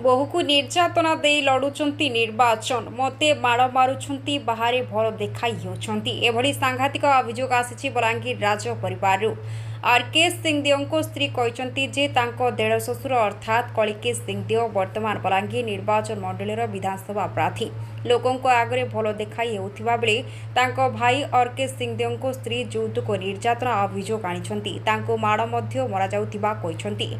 बहु को निर्यातना दे लड़ुचंती निर्वाचन मते माड़ मारुछंती बाहरे भल देखाई होछंती एभली सांघातिक अभियोग आसीछि बलांगीर राज परिवार आरके सिंहदेव स्त्री कहते जे तांको देढ़ शशुर अर्थात कलिकेश सिंहदेव वर्तमान बलांगीर निर्वाचन मंडलीर विधानसभा प्रार्थी लोकों आगे भल देखाई होउथिबा बेले तांको भाई आरके सिंहदेव स्त्री यौतुक निर्यातना अभियोग आनिछंती तांको माड़ मध्य मरा जाउथिबा कहछंती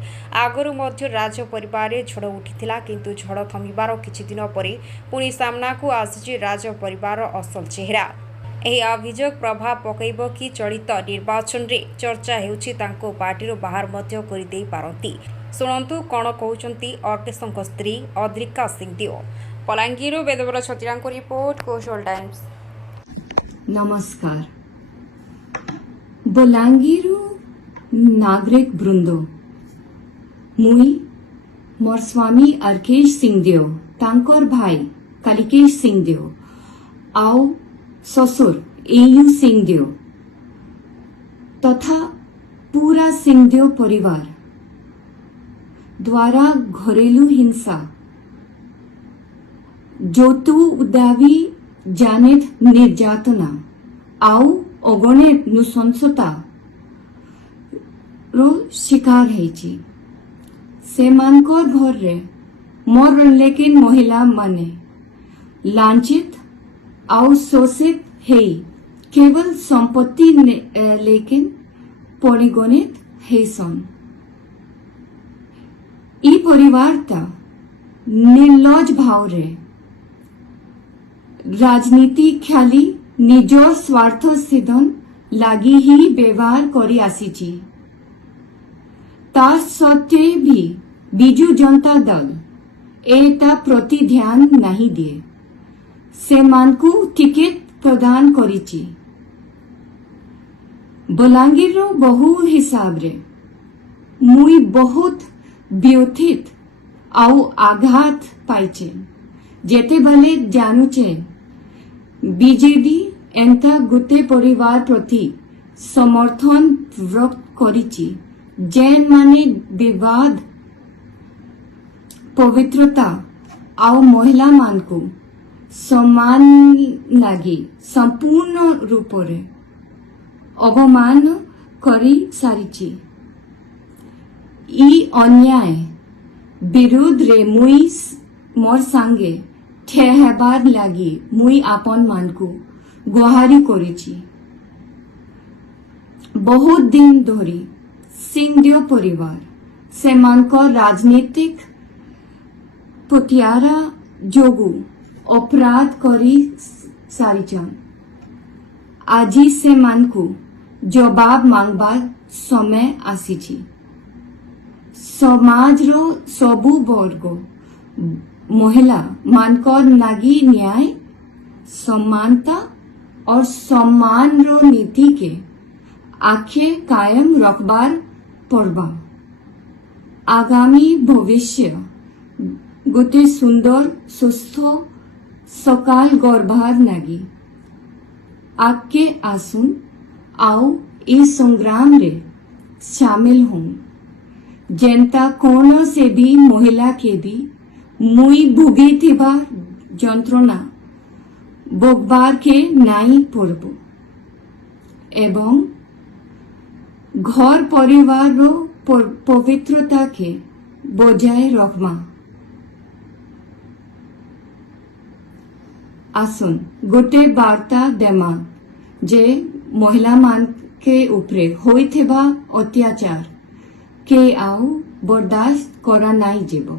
आगरु मध्य राज परिवार झड़ उठिथिला किंतु झड़ थमिबार किछि दिन परे पुणी सामना को आसीछि राज परिवार असल चेहरा ଏହି ଅଭିଯୋଗ ପ୍ରଭାବ ପକାଇବ କି ଚଳିତ ନିର୍ବାଚନରେ ଚର୍ଚ୍ଚା ହେଉଛି ତାଙ୍କୁ ପାର୍ଟିରୁ ବାହାର ମଧ୍ୟ କରିଦେଇ ପାରନ୍ତି। ଶୁଣନ୍ତୁ କ'ଣ କହୁଛନ୍ତି ଅର୍କେଶଙ୍କ ସ୍ତ୍ରୀ ଅଦ୍ରିକା ସିଂହଦେଓ। ବଲାଙ୍ଗୀରରୁ ବେଦବର ଛତିରାଙ୍କ ରିପୋର୍ଟ କୌଶଳ ଟାଇମ୍ସ। नमस्कार। बलांगीरु नागरिक बृंद मुई मोर स्वामी अर्केश सिंहदेव तांकर भाई कलिकेश सिंहदेव आउ ससुर एयू सिंहदेव तथा पूरा सिंहदेव परिवार द्वारा घरेलू हिंसा यौतुक दाबी जानेत निर्यातना आउ अगणित नृशंसता रो शिकार हेछि। सेमानकर घर रे मोर लेकिन महिला माने लांछित आउ शोषित है केवल संपत्ति लेकिन परिगणित है सन ई परिवारता निर्लज भाव रे राजनीति ख्याली निज स्वार्थ सिद्धन लागी ही व्यवहार करी आसीची। ता सत्वे भी बिजु जनता दल एता प्रति ध्यान नहीं दिए सेमानकु टिकेट प्रदान करिछि। बलांगीर बहु हिसाब रे मुई बहुत व्यथित आउ आघात पाइछे जेते बेले जानुचे बीजेडी एंता गुटे परिवार प्रति समर्थन व्यक्त करिछि जेन माने विवाद पवित्रता आउ महिला मानकु सम्मान लागी संपूर्ण रूप रे अवमान करी सारिछि। ई अन्याय विरोध रे मुई मोर संगे ठेहेबार लागी मुई आपन मानकु गुहारी करिछि। बहुत दिन धरी सिंहदेव परिवार सेमानकर राजनीतिक पतियारा जोगु अपराध करी सारिछन। आजी से मानकु जवाब मांगबार समय आसीछि। समाज रो सबु वर्ग महिला मानकर लागी न्याय समानता और सम्मान रो नीति के आखे कायम रखबार पड़बा। आगामी भविष्य गोटे सुंदर सुस्थ सकाल गरबार नागी आके आसुन आओ इस संग्राम रे शामिल हूं जनता कोण से भी महिला के भी मुई भुगी थिबा जंत्रणा भोगबार के नाई पड़ब एवं घर परिवार रो पवित्रता के बजाय रखमा। आसुन गोटे वार्ता देमा जे महिला मान के ऊपरे होइथिबा अत्याचार के आउ बर्दाश्त करा नाई जेबो।